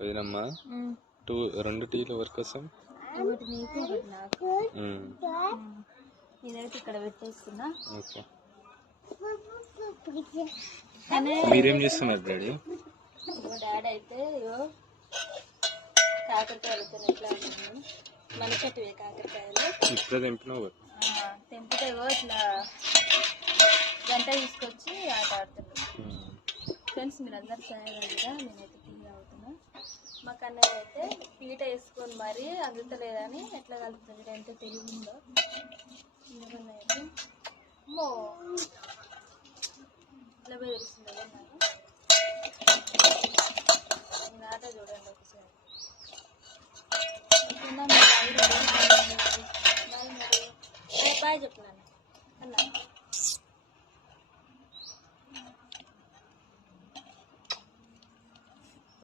వదినమ్మా రెండు టీలు ఎవరి కోసం? ఒకటి నీకు ఒకటి నాకు. ఇదైతే ఇక్కడ పెట్టేస్తున్నా. మీరేం చేస్తున్నారు డాడీ? డాడీ అయితే కాకరకాయలతో ఎట్లా ఉంటుంది, మనిషటివే కాకరకాయలు ఇప్పుడు తెంపినావు. తెంపితే ఇట్లా గంట తీసుకొచ్చి ఆట ఆడుతున్నాను. ఫ్రెండ్స్ మీరు అందరు సహాయంగా నేనైతే టీ అవుతున్నా. మా కన్నయ్య అయితే పీట వేసుకొని మరీ అందుతలేదని ఎట్లా కలుపుతుంది ఎంత తెలివిందో. ఎందుకన్నా అయితే మో ఇట్లా పోయి తెలుస్తుంది నాకు.